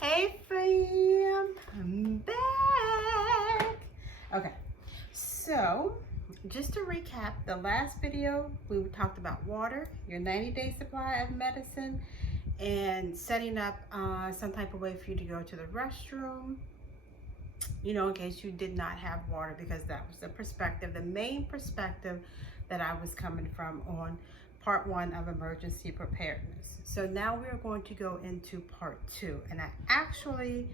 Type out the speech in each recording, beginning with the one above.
Hey fam, I'm back. Okay, so just to recap the last video, we talked about water, your 90-day supply of medicine, and setting up some type of way for you to go to the restroom, you know, in case you did not have water, because that was the perspective, the main perspective that I was coming from on part one of emergency preparedness. So now we're going to go into part two, and I actually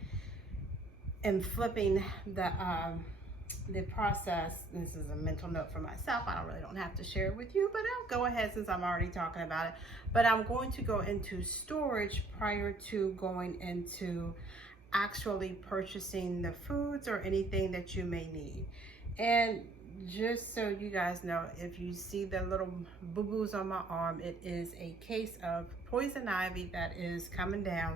am flipping the process. This is a mental note for myself. I don't have to share it with you, but I'll go ahead since I'm already talking about it. But I'm going to go into storage prior to going into actually purchasing the foods or anything that you may need. And just so you guys know, if you see the little boo-boos on my arm, it is a case of poison ivy that is coming down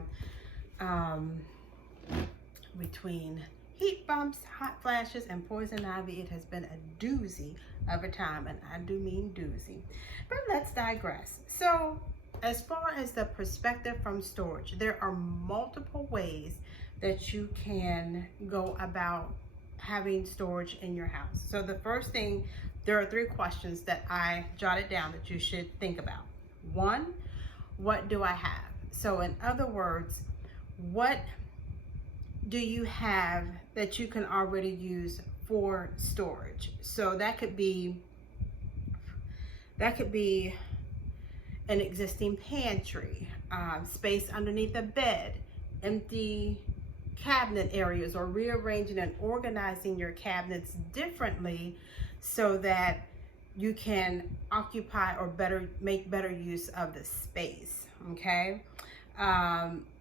between heat bumps, hot flashes, and poison ivy. It has been a doozy of a time, and I do mean doozy. But let's digress. So as far as the perspective from storage, there are multiple ways that you can go about having storage in your house. So the first thing, there are three questions that I jotted down that you should think about. One, what do I have? So in other words, what do you have that you can already use for storage? So that could be an existing pantry, space underneath a bed, empty cabinet areas, or rearranging and organizing your cabinets differently so that you can occupy or make better use of the space. Okay,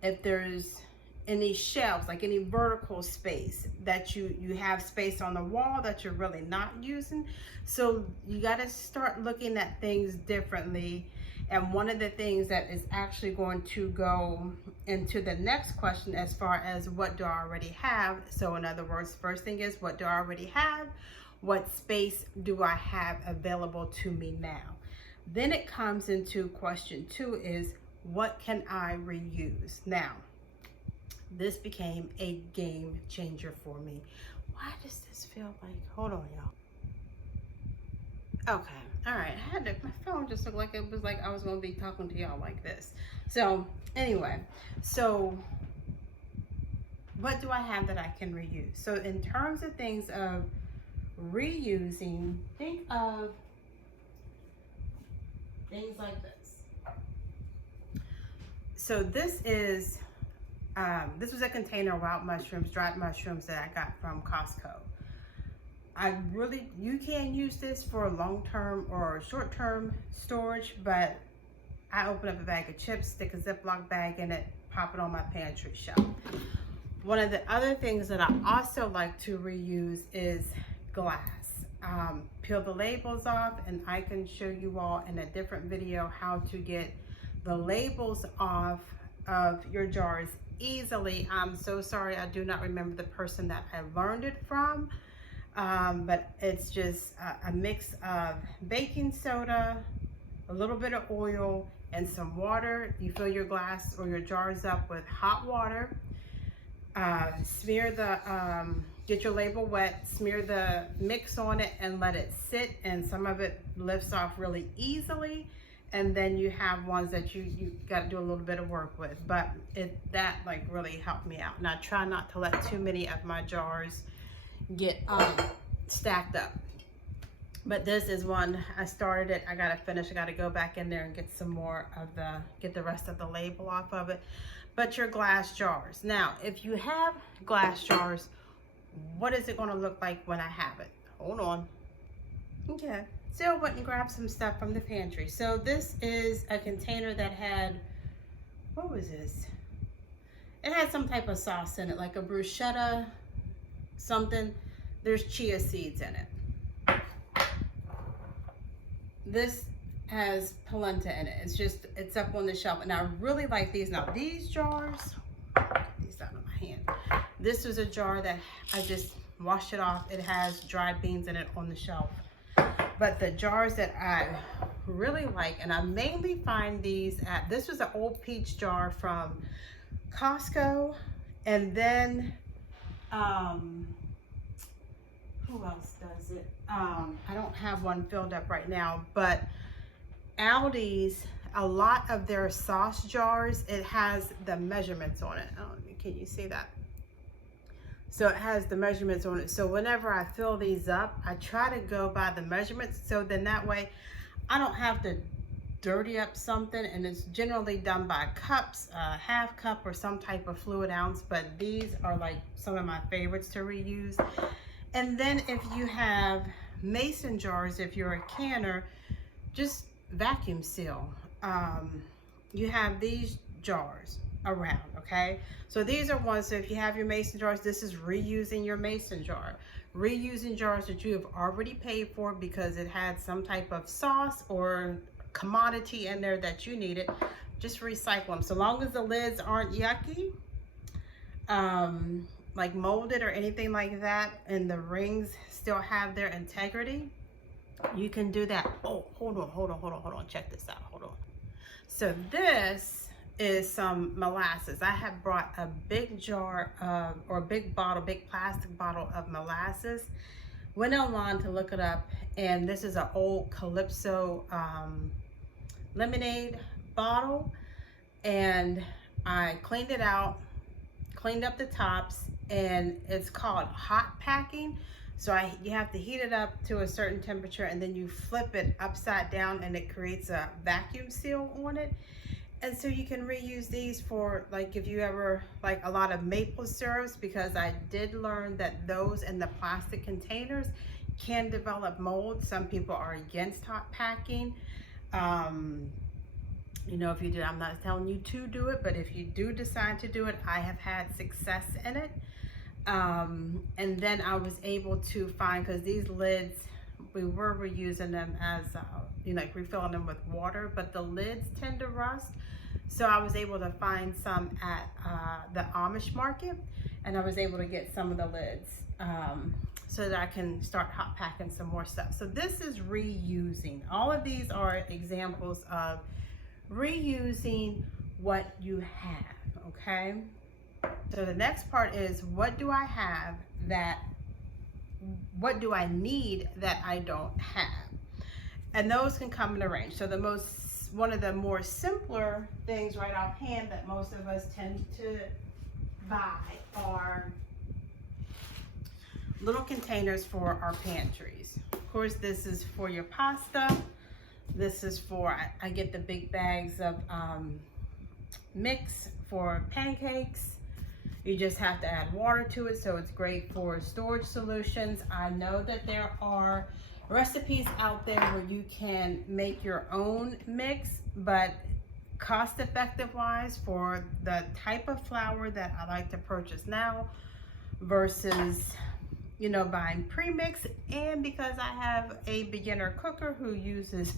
if there's any shelves, like any vertical space that you have space on the wall that you're really not using, so you got to start looking at things differently. And one of the things that is actually going to go into the next question as far as what do I already have. So in other words, first thing is, what do I already have? What space do I have available to me now? Then it comes into question two is, what can I reuse? Now, this became a game changer for me. Why does this feel like, hold on y'all. Okay, all right, I had to, my phone just looked like it was like I was gonna be talking to y'all like this. So anyway, so what do I have that I can reuse? So in terms of things of reusing, think of things like this. So this was a container of wild mushrooms, dried mushrooms that I got from Costco. You can use this for long-term or short-term storage, but I open up a bag of chips, stick a Ziploc bag in it, pop it on my pantry shelf. One of the other things that I also like to reuse is glass. Peel the labels off, and I can show you all in a different video how to get the labels off of your jars easily. I'm so sorry, I do not remember the person that I learned it from. But it's just a mix of baking soda, a little bit of oil, and some water. You fill your glass or your jars up with hot water. Get your label wet, smear the mix on it, and let it sit. And some of it lifts off really easily. And then you have ones that you got to do a little bit of work with. But that like really helped me out. And I try not to let too many of my jars get stacked up. But this is one, I started it, I gotta finish, I gotta go back in there and get some more of get the rest of the label off of it. But your glass jars, now if you have glass jars, what is it going to look like when I have it? Hold on. Okay, so I went and grabbed some stuff from the pantry. So this is a container that had, what was this? It had some type of sauce in it, like a bruschetta something. There's chia seeds in it. This has polenta in it. It's up on the shelf, and I really like these. Now these jars, these out of my hand. This was a jar that I just washed it off. It has dried beans in it on the shelf. But the jars that I really like, and I mainly find these at, this was an old peach jar from Costco. And then, who else does it? I don't have one filled up right now, but Aldi's, a lot of their sauce jars, it has the measurements on it. Oh, can you see that? So it has the measurements on it. So whenever I fill these up, I try to go by the measurements. So then that way I don't have to dirty up something, and it's generally done by cups, half cup or some type of fluid ounce, but these are like some of my favorites to reuse. And then if you have mason jars, if you're a canner, just vacuum seal. You have these jars around, okay? So these are ones, so if you have your mason jars, this is reusing your mason jar. Reusing jars that you have already paid for because it had some type of sauce or commodity in there that you needed, just recycle them. So long as the lids aren't yucky, like molded or anything like that, and the rings still have their integrity, you can do that. Oh, hold on, check this out, hold on. So this is some molasses. I have brought a big jar of, or a big bottle, big plastic bottle of molasses. Went online to look it up, and this is an old Calypso lemonade bottle, and I cleaned it out, cleaned up the tops, and it's called hot packing. So you have to heat it up to a certain temperature, and then you flip it upside down, and it creates a vacuum seal on it. And so you can reuse these for, like, if you ever like a lot of maple syrups, because I did learn that those in the plastic containers can develop mold. Some people are against hot packing. You know, if you do, I'm not telling you to do it, but if you do decide to do it, I have had success in it. And then I was able to find, because these lids, we were reusing them as, you know, like refilling them with water, but the lids tend to rust. So I was able to find some at the Amish market, and I was able to get some of the lids so that I can start hot packing some more stuff. So this is reusing. All of these are examples of reusing what you have, okay? So the next part is, what do I have that, what do I need that I don't have? And those can come in a range. So one of the more simpler things right offhand that most of us tend to buy are little containers for our pantries. Of course, this is for your pasta. This is for, I get the big bags of mix for pancakes. You just have to add water to it, so it's great for storage solutions. I know that there are recipes out there where you can make your own mix, but cost effective wise, for the type of flour that I like to purchase now versus, you know, buying pre-mix, and because I have a beginner cooker who uses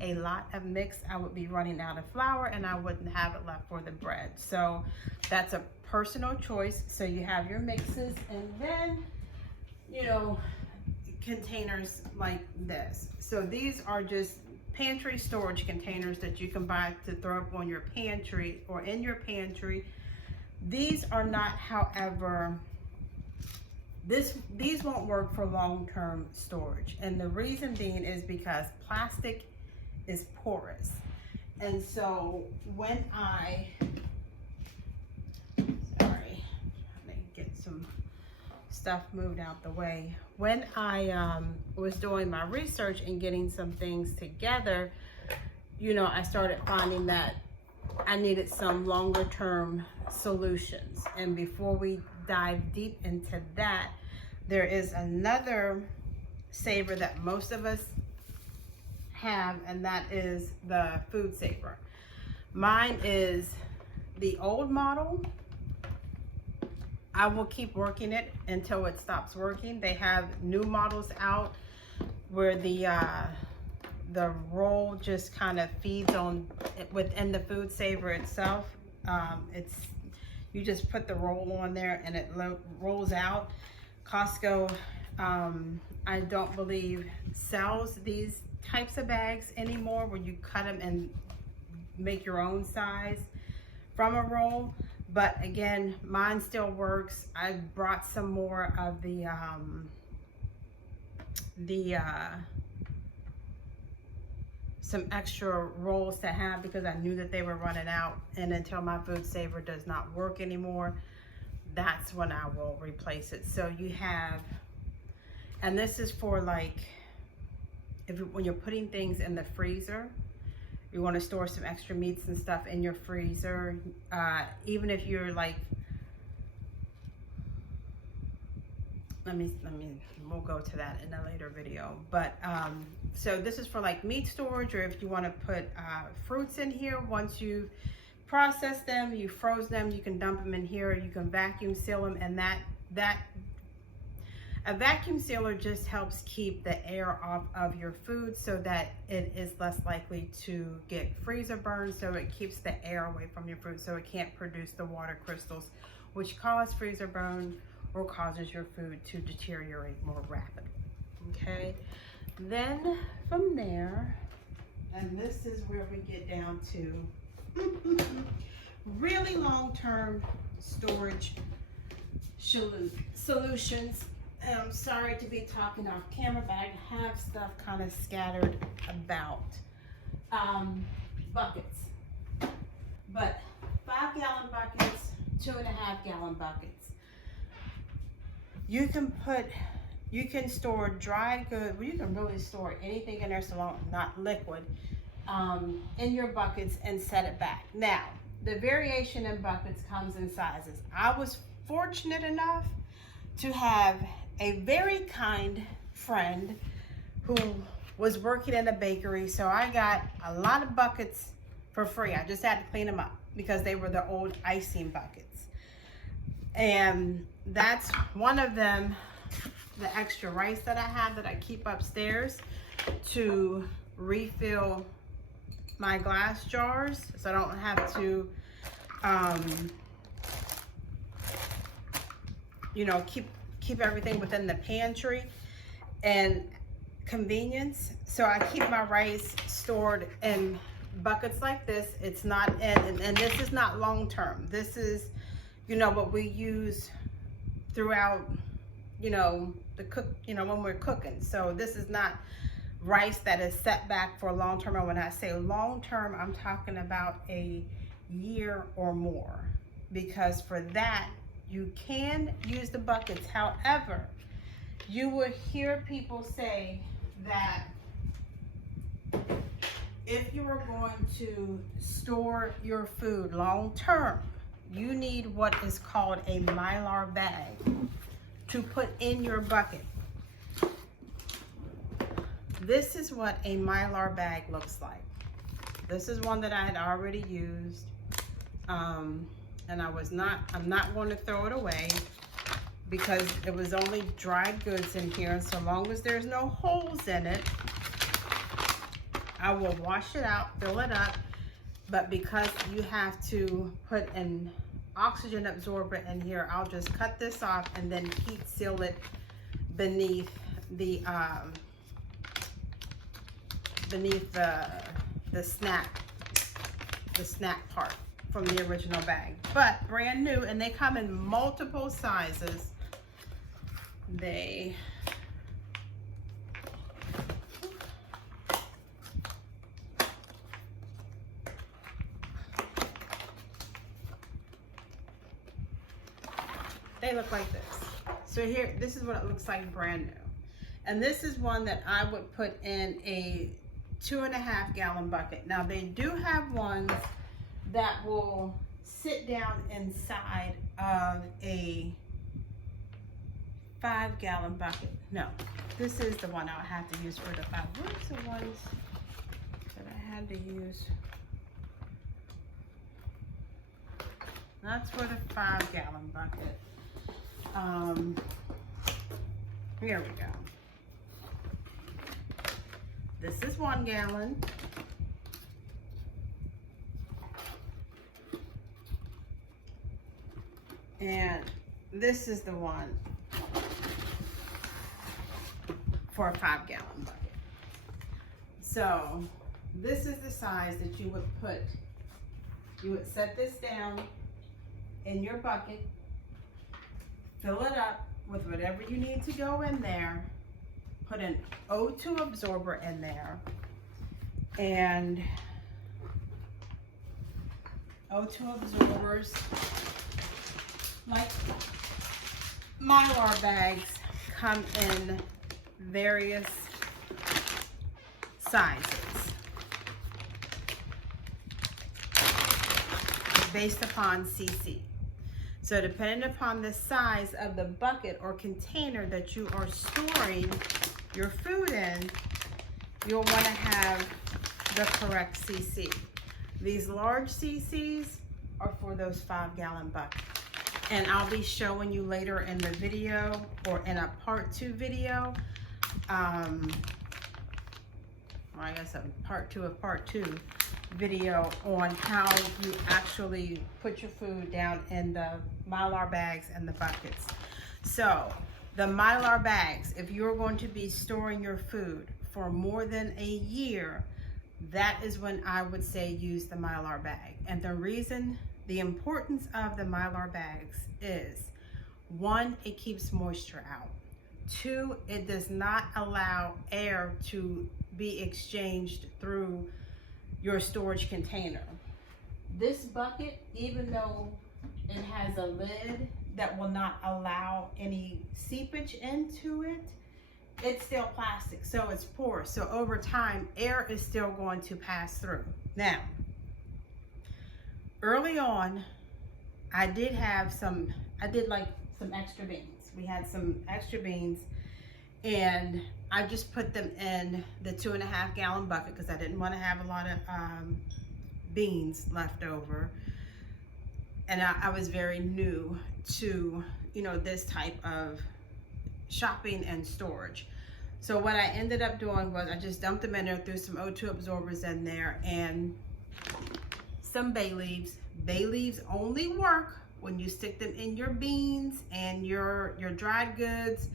a lot of mix, I would be running out of flour and I wouldn't have it left for the bread. So that's a personal choice. So you have your mixes, and then, you know, containers like this. So these are just pantry storage containers that you can buy to throw up on your pantry or in your pantry. These are not, however, these won't work for long-term storage, and the reason being is because plastic is porous. And so when I trying to get some stuff moved out the way. When I was doing my research and getting some things together, you know, I started finding that I needed some longer term solutions. And before we dive deep into that, there is another saver that most of us have, and that is the food saver. Mine is the old model. I will keep working it until it stops working. They have new models out where the roll just kind of feeds on within the food saver itself. You just put the roll on there and it rolls out. Costco, I don't believe sells these types of bags anymore, where you cut them and make your own size from a roll. But again, mine still works. I brought some more of some extra rolls to have because I knew that they were running out, and until my food saver does not work anymore, that's when I will replace it. So you have, and this is for like, when you're putting things in the freezer, you want to store some extra meats and stuff in your freezer, even if you're like, we'll go to that in a later video. But so this is for like meat storage, or if you want to put fruits in here. Once you process them, you froze them, you can dump them in here. You can vacuum seal them, and a vacuum sealer just helps keep the air off of your food so that it is less likely to get freezer burn. So it keeps the air away from your food, so it can't produce the water crystals, which cause freezer burn or causes your food to deteriorate more rapidly. Okay, then from there, and this is where we get down to really long-term storage solutions. I'm sorry to be talking off camera, but I have stuff kind of scattered about. Buckets, but 5-gallon buckets, 2.5-gallon buckets. You can store dry goods. Well, you can really store anything in there, so long, not liquid, in your buckets and set it back. Now, the variation in buckets comes in sizes. I was fortunate enough to have a very kind friend who was working in a bakery, so I got a lot of buckets for free. I just had to clean them up because they were the old icing buckets. And that's one of them, the extra rice that I have that I keep upstairs to refill my glass jars, so I don't have to you know, keep everything within the pantry, and convenience. So I keep my rice stored in buckets like this. It's not in, and this is not long-term. This is, you know, what we use throughout, you know, when we're cooking. So this is not rice that is set back for long-term. And when I say long-term, I'm talking about a year or more, because for that you can use the buckets. However, you will hear people say that if you are going to store your food long-term, you need what is called a Mylar bag to put in your bucket. This is what a Mylar bag looks like. This is one that I had already used, and I'm not going to throw it away because it was only dried goods in here, and so long as there's no holes in it, I will wash it out, fill it up. But because you have to put an oxygen absorber in here, I'll just cut this off and then heat seal it beneath the snap part from the original bag. But brand new, and they come in multiple sizes. They look like this. So here, this is what it looks like brand new. And this is one that I would put in a 2.5-gallon bucket. Now they do have ones that will sit down inside of a 5-gallon bucket. No, this is the one I'll have to use for the 5. Where's the ones that I had to use? That's for the 5-gallon bucket. Here we go. This is 1 gallon. And this is the one for a 5-gallon bucket. So this is the size that you would set this down in your bucket, fill it up with whatever you need to go in there, put an O2 absorber in there, and O2 absorbers, like Mylar bags, come in various sizes based upon CC. So depending upon the size of the bucket or container that you are storing your food in, you'll want to have the correct CC. These large CCs are for those 5-gallon buckets. And I'll be showing you later in the video or in a part 2 video, or I guess a part 2 of part 2 video on how you actually put your food down in the Mylar bags and the buckets. So the Mylar bags, if you're going to be storing your food for more than a year, that is when I would say use the Mylar bag. And the reason, the importance of the Mylar bags is, 1, it keeps moisture out. 2, it does not allow air to be exchanged through your storage container. This bucket, even though it has a lid that will not allow any seepage into it, it's still plastic, so it's porous. So over time, air is still going to pass through. Now, early on, I did like some extra beans. We had some extra beans, and I just put them in the 2.5-gallon bucket because I didn't want to have a lot of beans left over. And I was very new to, this type of shopping and storage. So what I ended up doing was I just dumped them in there, threw some O2 absorbers in there, and some bay leaves. Bay leaves only work when you stick them in your beans and your dried goods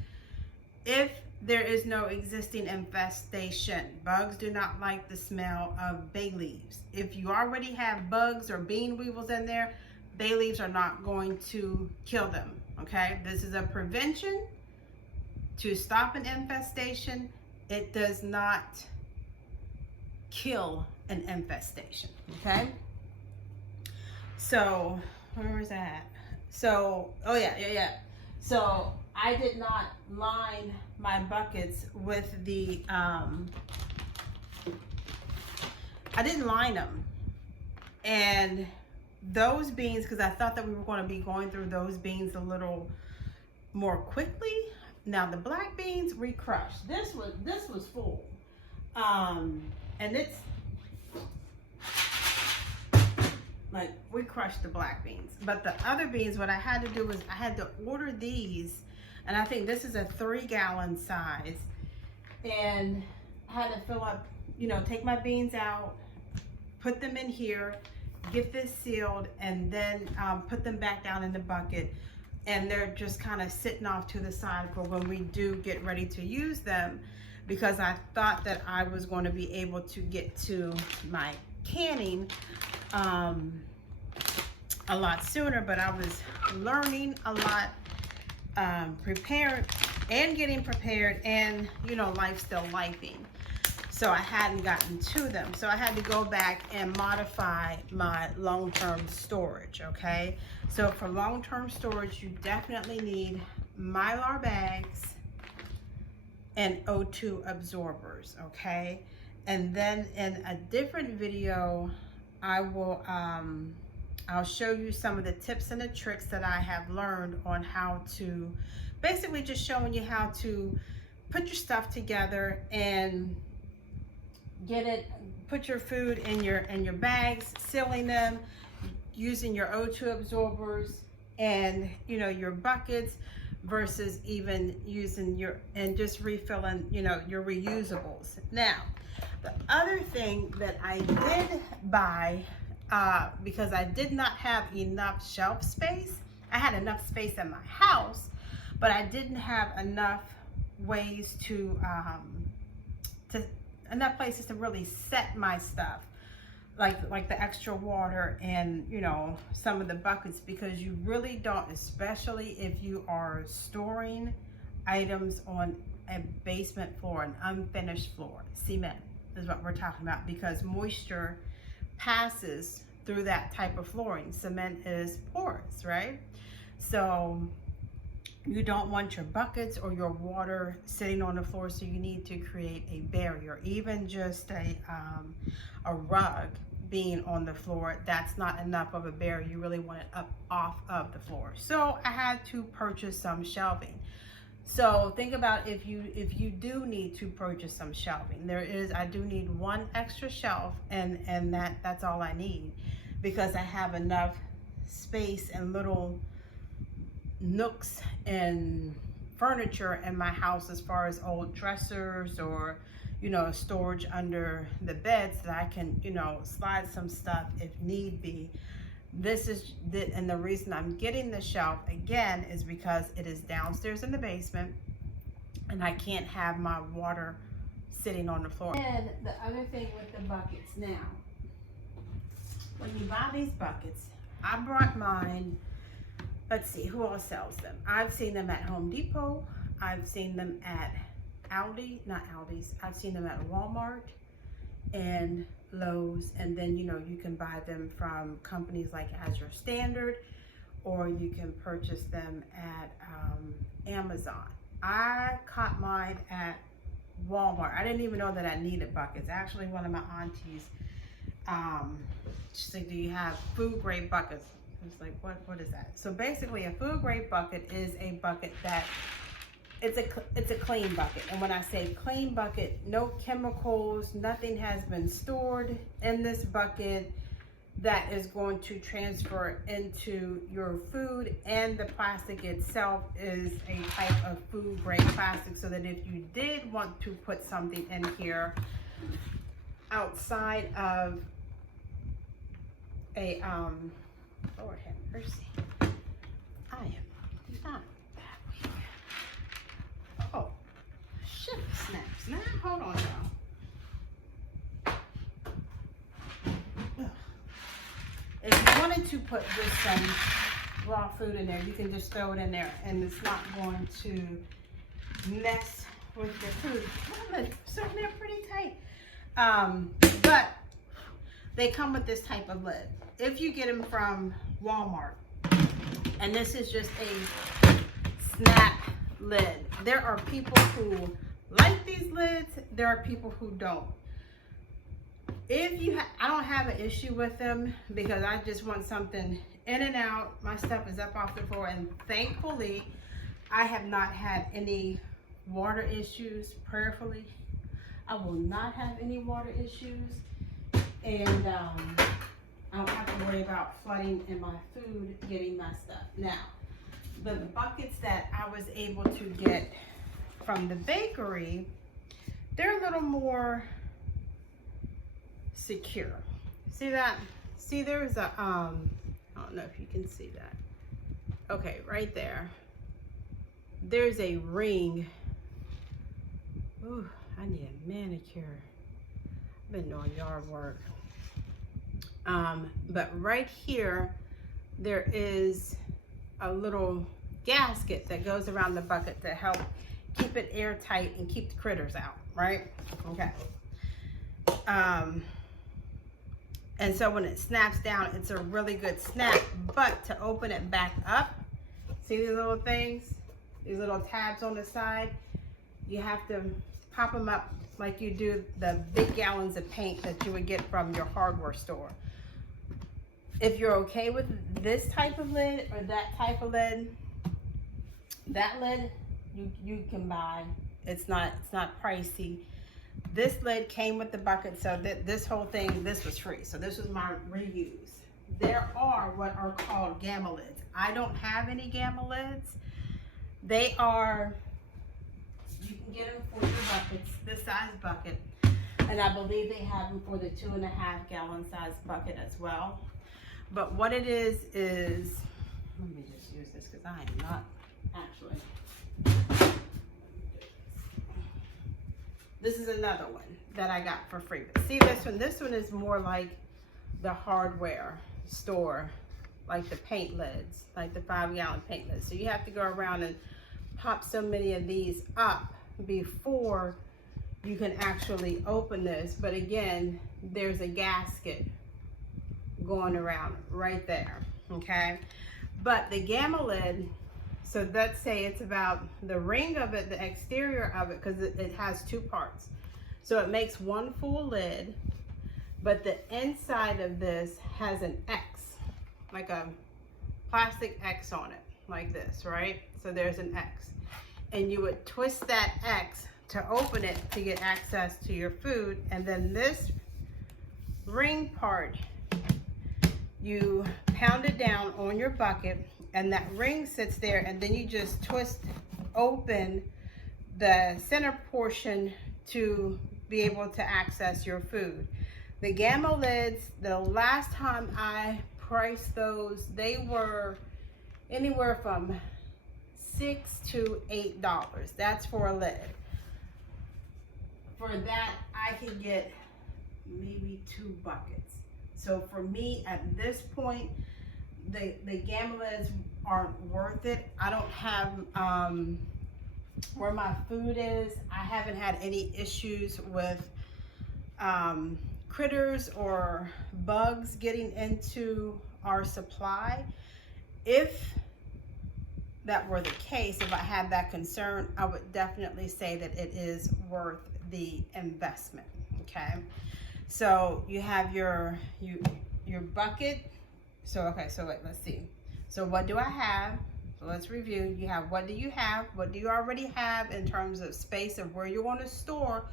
if there is no existing infestation. Bugs do not like the smell of bay leaves. If you already have bugs or bean weevils in there, bay leaves are not going to kill them, okay? This is a prevention to stop an infestation. It does not kill an infestation, okay? So, where was that? So, oh yeah. So, I did not line my buckets with the, I didn't line them. And those beans, because I thought that we were going to be going through those beans a little more quickly. Now the black beans we crushed. This was full, and it's like we crushed the black beans. But the other beans, what I had to do was I had to order these, and I think this is a 3-gallon size, and I had to fill up, take my beans out, put them in here, get this sealed, and then put them back down in the bucket. And they're just kind of sitting off to the side for when we do get ready to use them, because I thought that I was going to be able to get to my canning a lot sooner, but I was learning a lot, prepared and getting prepared, and life still lifing. So I hadn't gotten to them. So I had to go back and modify my long-term storage, okay? So for long-term storage, you definitely need Mylar bags and O2 absorbers, okay? And then in a different video, I'll show you some of the tips and the tricks that I have learned on how to, basically just showing you how to put your stuff together and put your food in your bags, sealing them, using your O2 absorbers and your buckets, versus even using and just refilling your reusables. Now, the other thing that I did buy, because I did not have enough shelf space. I had enough space in my house, but I didn't have enough ways enough places to really set my stuff. like the extra water and, you know, some of the buckets, because you really don't, especially if you are storing items on a basement floor, an unfinished floor. Cement is what we're talking about, because moisture passes through that type of flooring. Cement is porous, right? So you don't want your buckets or your water sitting on the floor, so you need to create a barrier. Even just a rug being on the floor, that's not enough of a barrier. You really want it up off of the floor. So I had to purchase some shelving. So think about if you do need to purchase some shelving. I do need one extra shelf, and that's all I need, because I have enough space and little nooks and furniture in my house, as far as old dressers or, you know, storage under the beds, that I can, you know, slide some stuff if need be. And the reason I'm getting the shelf again is because it is downstairs in the basement, and I can't have my water sitting on the floor. And the other thing with the buckets now, when you buy these buckets, I brought mine. Let's see, who else sells them? I've seen them at Home Depot. I've seen them at Aldi's. I've seen them at Walmart and Lowe's. And then, you know, you can buy them from companies like As Your Standard, or you can purchase them at Amazon. I caught mine at Walmart. I didn't even know that I needed buckets. Actually, one of my aunties, she said, do you have food grade buckets? I was like, what is that? So basically, a food grade bucket is a bucket that it's a clean bucket. And when I say clean bucket, no chemicals, nothing has been stored in this bucket that is going to transfer into your food. And the plastic itself is a type of food grade plastic, so that if you did want to put something in here outside of a Lord have mercy, I am not that weak. Oh, shit snaps. Now, hold on, y'all. If you wanted to put just some raw food in there, you can just throw it in there, and it's not going to mess with the food. Well, it's sitting there pretty tight. But they come with this type of lid. If you get them from Walmart, and this is just a snap lid. There are people who like these lids. There are people who don't. I don't have an issue with them, because I just want something in and out. My stuff is up off the floor, and thankfully, I have not had any water issues. Prayerfully, I will not have any water issues, and I don't have to worry about flooding in my food getting my stuff. Now, the buckets that I was able to get from the bakery, they're a little more secure. See that? See, there's a, I don't know if you can see that. Okay, right there. There's a ring. Ooh, I need a manicure. I've been doing yard work. But right here, there is a little gasket that goes around the bucket to help keep it airtight and keep the critters out, right? Okay. And so when it snaps down, it's a really good snap. But to open it back up, see these little things? These little tabs on the side? You have to pop them up like you do the big gallons of paint that you would get from your hardware store. If you're okay with this type of lid or that type of lid, that lid you can buy. It's not pricey. This lid came with the bucket, so this whole thing, this was free. So this was my reuse. There are what are called gamma lids. I don't have any gamma lids. They are, you can get them for your buckets, this size bucket. And I believe they have them for the 2.5 gallon size bucket as well. But what it is, let me just use this because I am not actually. This is another one that I got for free. But see this one is more like the hardware store, like the paint lids, like the 5-gallon paint lids. So you have to go around and pop so many of these up before you can actually open this. But again, there's a gasket going around right there, okay? But the gamma lid, so let's say it's about the ring of it, the exterior of it, because it has 2 parts. So it makes one full lid, but the inside of this has an X, like a plastic X on it, like this, right? So there's an X. And you would twist that X to open it to get access to your food. And then this ring part, you pound it down on your bucket, and that ring sits there, and then you just twist open the center portion to be able to access your food. The gamma lids, the last time I priced those, they were anywhere from $6 to $8. That's for a lid. For that, I could get maybe 2 buckets. So for me, at this point, the gamma lids aren't worth it. I don't have, where my food is, I haven't had any issues with critters or bugs getting into our supply. If that were the case, if I had that concern, I would definitely say that it is worth the investment, okay? So you have your bucket. So, okay, so wait, let's see. So what do I have? So let's review. You have, what do you have? What do you already have in terms of space of where you want to store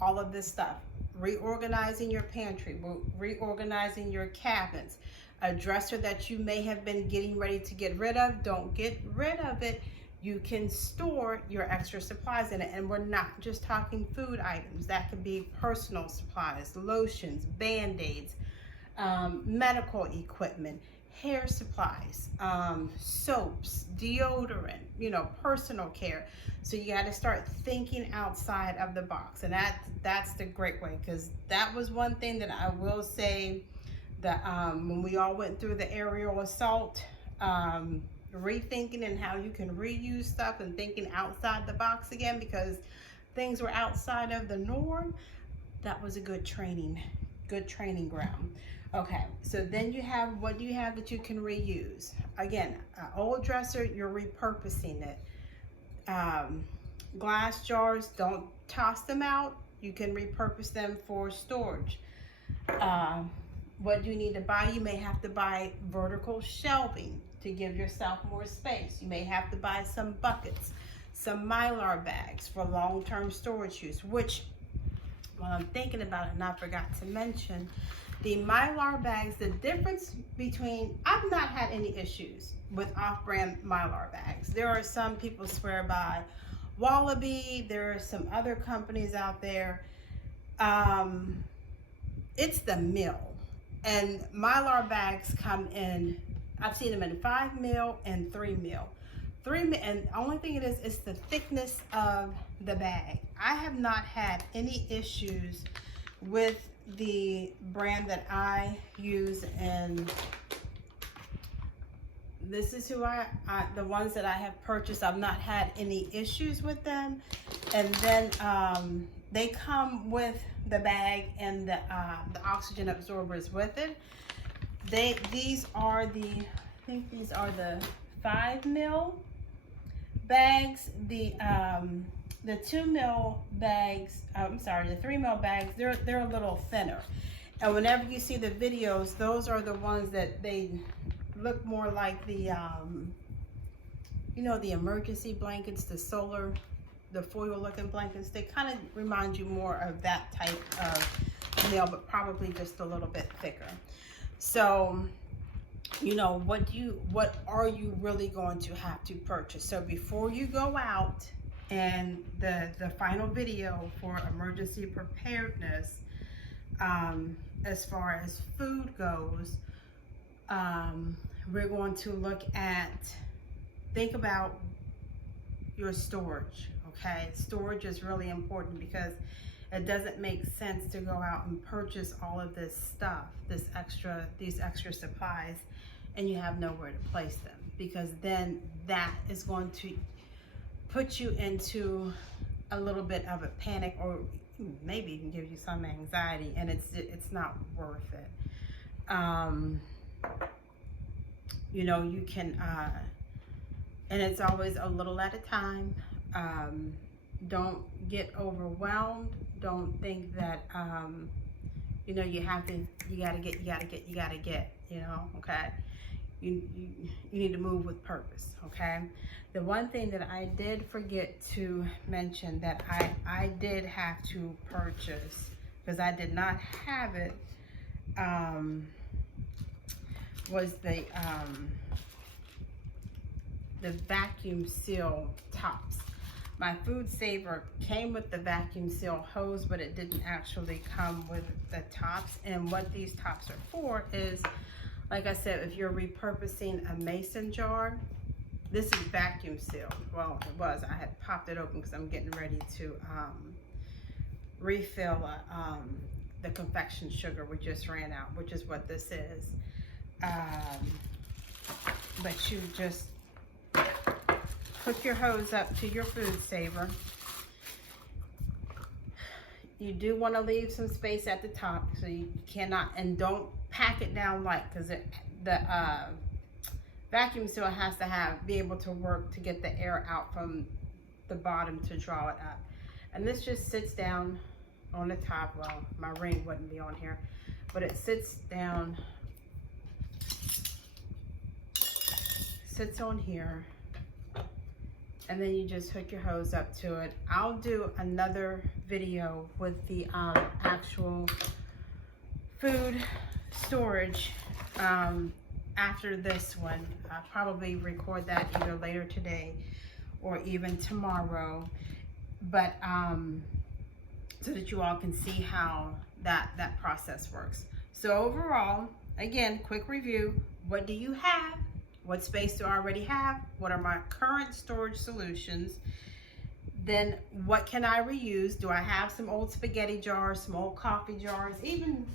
all of this stuff? Reorganizing your pantry, reorganizing your cabinets, a dresser that you may have been getting ready to get rid of. Don't get rid of it. You can store your extra supplies in it. And we're not just talking food items. That could be personal supplies, lotions, Band-Aids, medical equipment, hair supplies, soaps, deodorant, you know, personal care. So you got to start thinking outside of the box. And that's the great way, because that was one thing that I will say that when we all went through the aerial assault, rethinking and how you can reuse stuff and thinking outside the box again, because things were outside of the norm. That was a good training ground. Okay, so then you have, what do you have that you can reuse? Again, an old dresser, you're repurposing it. Glass jars, don't toss them out. You can repurpose them for storage. What do you need to buy? You may have to buy vertical shelving to give yourself more space. You may have to buy some buckets, some Mylar bags for long-term storage use, which, while I'm thinking about it, and I forgot to mention, the Mylar bags, the difference between, I've not had any issues with off-brand Mylar bags. There are some people swear by Wallaby. There are some other companies out there. It's the mill. And Mylar bags come in, I've seen them in 5 mil and 3 mil. And the only thing it is the thickness of the bag. I have not had any issues with the brand that I use, and this is who the ones that I have purchased, I've not had any issues with them. And then they come with the bag and the oxygen absorbers with it. These are the, I think these are the 5 mil bags. The 2 mil bags, I'm sorry, the 3 mil bags, they're a little thinner. And whenever you see the videos, those are the ones that they look more like the, you know, the emergency blankets, the foil looking blankets. They kind of remind you more of that type of meal, but probably just a little bit thicker. So, you know, what are you really going to have to purchase? So before you go out, and the final video for emergency preparedness, as far as food goes, we're going to look at, think about your storage, okay? Storage is really important, because It doesn't make sense to go out and purchase all of this stuff, these extra supplies, and you have nowhere to place them, because then that is going to put you into a little bit of a panic, or maybe even give you some anxiety, and it's not worth it. You know, you can, and it's always a little at a time. Don't get overwhelmed. Don't think that, you know, you gotta get, you know, okay? You need to move with purpose, okay? The one thing that I did forget to mention that I did have to purchase, because I did not have it, was the vacuum seal tops. My Food Saver came with the vacuum seal hose, but it didn't actually come with the tops. And what these tops are for is, like I said, if you're repurposing a mason jar, this is vacuum sealed. Well, it was. I had popped it open because I'm getting ready to refill the confection sugar we just ran out, which is what this is. But you just hook your hose up to your Food Saver. You do want to leave some space at the top, so you cannot, and don't pack it down light, because the vacuum seal has to be able to work to get the air out from the bottom to draw it up. And this just sits down on the top. Well, my ring wouldn't be on here, but it sits down, sits on here, and then you just hook your hose up to it. I'll do another video with the actual food storage after this one. I'll probably record that either later today or even tomorrow, but so that you all can see how that process works. So overall, again, quick review: what do you have? What space do I already have? What are my current storage solutions? Then what can I reuse? Do I have some old spaghetti jars, some old coffee jars, even,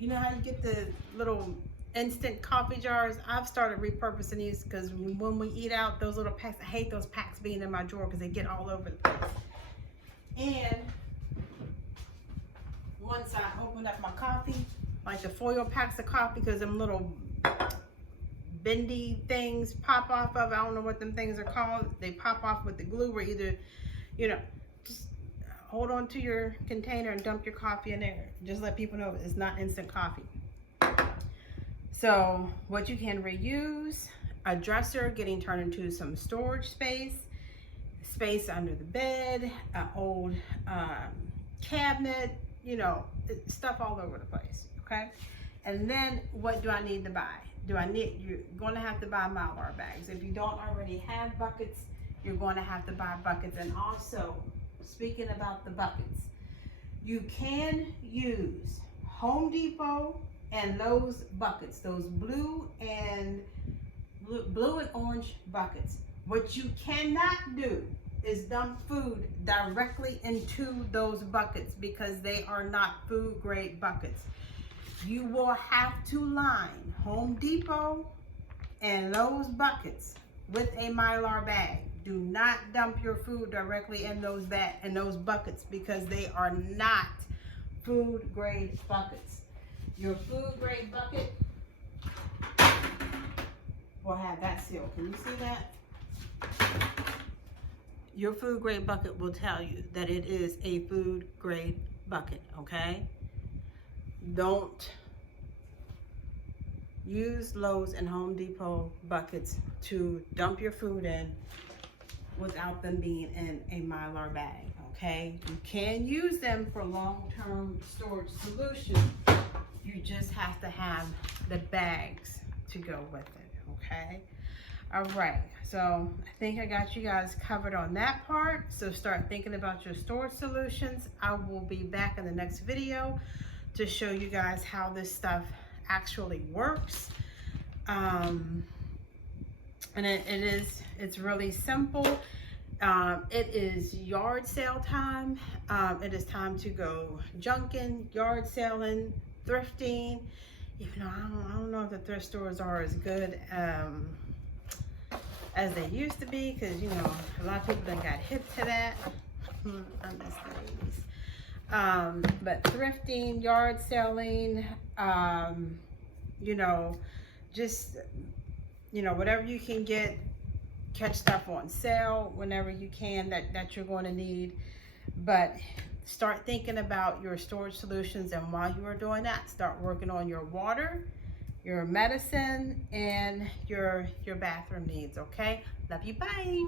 you know how you get the little instant coffee jars? I've started repurposing these, because when we eat out, those little packs, I hate those packs being in my drawer because they get all over the place. And once I open up my coffee, like the foil packs of coffee, because them little bendy things pop off of, I don't know what them things are called. They pop off with the glue, or either, you know, just hold on to your container and dump your coffee in there. Just let people know it's not instant coffee. So what you can reuse: a dresser getting turned into some storage space under the bed, an old cabinet, you know, stuff all over the place, okay? And then what do I need to buy? You're going to have to buy Mylar bags. If you don't already have buckets, you're going to have to buy buckets. And also, speaking about the buckets, you can use Home Depot and Lowe's buckets, those blue and orange buckets. What you cannot do is dump food directly into those buckets, because they are not food grade buckets. You will have to line Home Depot and Lowe's buckets with a Mylar bag. Do not dump your food directly in those buckets, because they are not food grade buckets. Your food grade bucket will have that seal. Can you see that? Your food grade bucket will tell you that it is a food grade bucket, okay? Don't use Lowe's and Home Depot buckets to dump your food in without them being in a Mylar bag, okay? You can use them for long-term storage solutions. You just have to have the bags to go with it, okay? All right, so I think I got you guys covered on that part. So start thinking about your storage solutions. I will be back in the next video to show you guys how this stuff actually works. And it's really simple. It is yard sale time. It is time to go junking, yard selling, thrifting. Even though I don't know if the thrift stores are as good as they used to be, because you know a lot of people done got hip to that. I miss the ladies. But thrifting, yard selling, you know, just whatever you can get. Catch stuff on sale whenever you can that you're going to need, but start thinking about your storage solutions, and while you are doing that, start working on your water, your medicine, and your bathroom needs. Okay, love you, bye.